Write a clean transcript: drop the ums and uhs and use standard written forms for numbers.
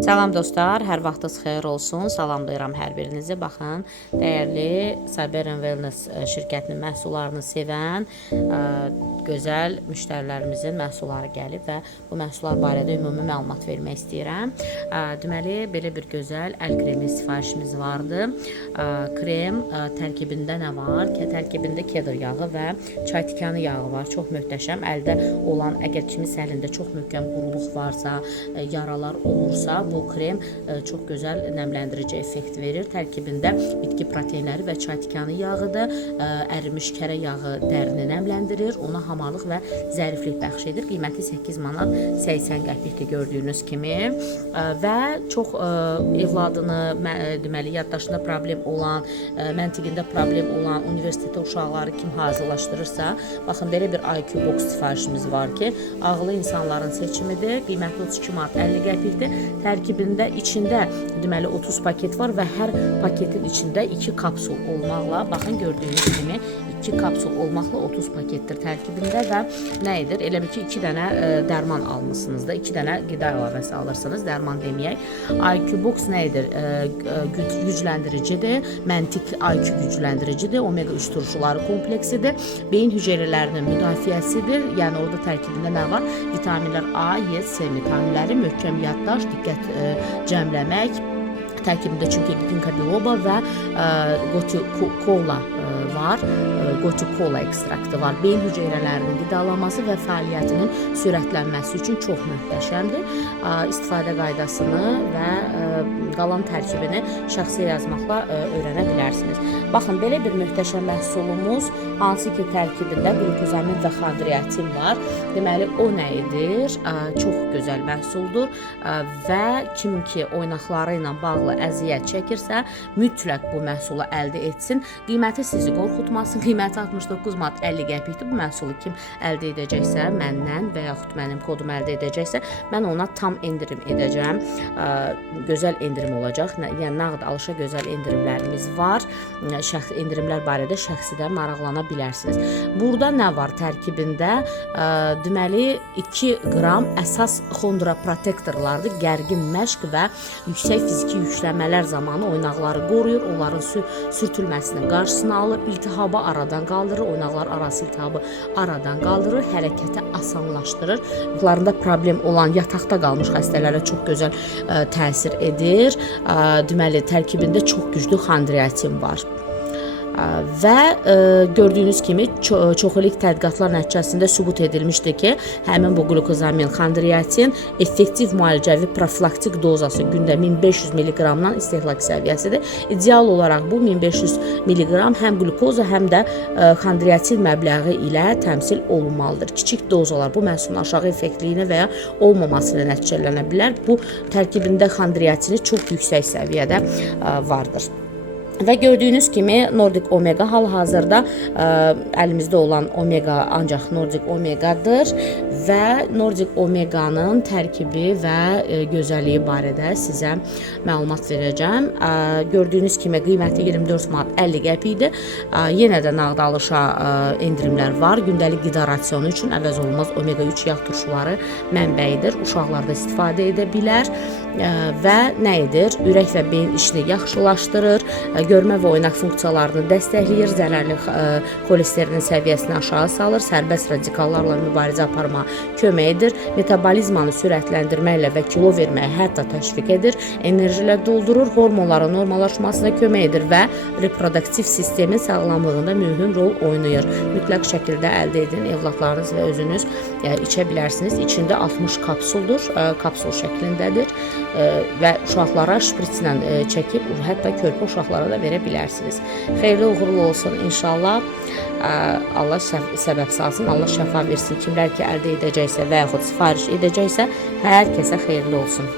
Salam dostlar, hər vaxtınız xeyir olsun. Salamlayıram hər birinizi. Baxın, dəyərli Cyber and Wellness şirkətinin məhsullarını sevən gözəl müştərilərimizin məhsulları gəlib və bu məhsullar barədə ümumi məlumat vermək istəyirəm. Deməli, belə bir gözəl əl kremi sifarişimiz vardı. Krem tərkibində nə var? Tərkibində kedr yağı və çay tikanı yağı var. Çox möhtəşəm. Əldə olan, əgər kiminsə əlində çox möhkəm quruluq varsa, yaralar olursa, bu krem çox gözəl nəmləndirici effekt verir. Tərkibində bitki proteinləri və çay tikanı yağıdır. Ərimiş kərə yağı dərini nəmləndirir. Ona hamarlıq və zəriflik bəxş edir. Qiyməti 8 manat 80 qəpikdir gördüyünüz kimi. Və çox evladını, deməli, yaddaşında problem olan, məntiqində problem olan universitetə uşaqları kim hazırlaşdırırsa, baxın, belə bir IQ box sifarişimiz var ki, ağıllı insanların seçimidir. Qiyməti 32 manat 50 qəpikdir. Tərkibində içində deməli 30 paket var və hər paketin içində 2 kapsul olmaqla, baxın gördüyünüz kimi 2 kapsul olmaqla 30 paketdir tərkibində və nə edir? Elə bir ki 2 dənə dərman almışsınız da, 2 dənə qida əlavəsi alırsınız, dərman deməyək. IQ box nə edir? Gücləndiricidir, məntiq IQ gücləndiricidir, omega 3 turşuları kompleksidir, beyin hüceyrələrinin müdafiəsidir. Yəni orada tərkibində nə var? Vitaminlər A, E, C vitaminləri, möhkəm yaddaş, diqqət cəmləmək, tərkibində çünki ginkgo biloba və gotu-kola var, gotu-kola ekstraktı var. Beyin hüceyrələrinin qidalanması və fəaliyyətinin sürətlənməsi üçün çox möhtəşəmdir. İstifadə qaydasını və qalan tərkibini şəxsi yazmaqla öyrənə bilərsiniz. Baxın, belə bir möhtəşəm məhsulumuz, hansı ki tərkibində glukozamin və xondroitin var. Deməli, o nə edir? Çox gözəl məhsuldur və kim ki oynaqları ilə bağlı əziyyət çəkirsə, mütləq bu məhsulu əldə etsin. Qiyməti sizi qorxutmasın. Qiyməti 69 manat 50 qəpikdir. Bu məhsulu kim əldə edəcəksə, məndən və yaxud mənim kodum əldə edəcəksə, mən ona tam endirim edəcəm. Gözəl endirim olacaq. Yəni nağd alışa gözəl endirimlərimiz var. Endirimlər barədə şəxsidən maraqlana bilərsiniz. Burada nə var tərkibində? Deməli 2 qram əsas xondroprotektorlardır. Gərgin məşq və yüksək fiziki yüklənmələr zamanı oynaqları qoruyur, onların sürtülməsinin qarşısını alır, iltihabı aradan qaldırır, oynaqlar arası iltihabı aradan qaldırır, hərəkəti asanlaşdırır. Bunlarında problem olan yataqda qalmış xəstələrə çox gözəl təsir edir. Deməli tərkibində çox güclü xondroitin var. Və gördüyünüz kimi çoxillik tədqiqatlar nəticəsində sübut edilmişdir ki, həmin bu glukozamin, xondroitin effektiv müalicəvi profilaktik dozası gündə 1500 mg-dan istehlak səviyyəsidir. İdeal olaraq bu 1500 mg həm glukoza, həm də xondroitin məbləği ilə təmsil olunmalıdır. Kiçik dozalar bu məhsulun aşağı effektliyinə və ya olmaması ilə nəticələnə bilər. Bu tərkibində xondroitini çox yüksək səviyyədə vardır. Və gördüyünüz kimi Nordic Omega hal-hazırda əlimizdə olan omega ancaq Nordic Omega'dır və Nordic Omega'nın tərkibi və gözəlliyi barədə sizə məlumat verəcəm. Gördüyünüz kimi qiyməti 24 manat 50 qəpikdir. Yenə də nağd alışa endirimlər var. Gündəlik qida rasionu üçün əvəz olunmaz omega 3 yağ turşuları mənbəyidir. Uşaqlar da istifadə edə bilər və nə edir? Ürək və beyin işini yaxşılaşdırır, görmə və oynaq funksiyalarını dəstəkləyir, zərərli xolesterinin səviyyəsini aşağı salır, sərbəst radikallarla mübarizə aparmağa kömək edir, metabolizmanı sürətləndirməklə və kilo verməyə hətta təşviq edir, enerjilə doldurur, hormonların normallaşmasına kömək edir və reproduktiv sistemin sağlamlığında mühüm rol oynayır. Mütləq şəkildə əldə edin, evlatlarınız və özünüz içə bilərsiniz. İçində 60 kapsuldur, kapsul şəklindədir və uşaqlara şpritslə çəkib, hətta körpə uşaqlara da verə bilərsiniz. Xeyirli uğurlu olsun inşallah. Allah səbəb salsın, Allah şəfa versin. Kimlər ki əldə edəcəksə və yaxud sifariş edəcəksə, hər kəsə xeyirli olsun.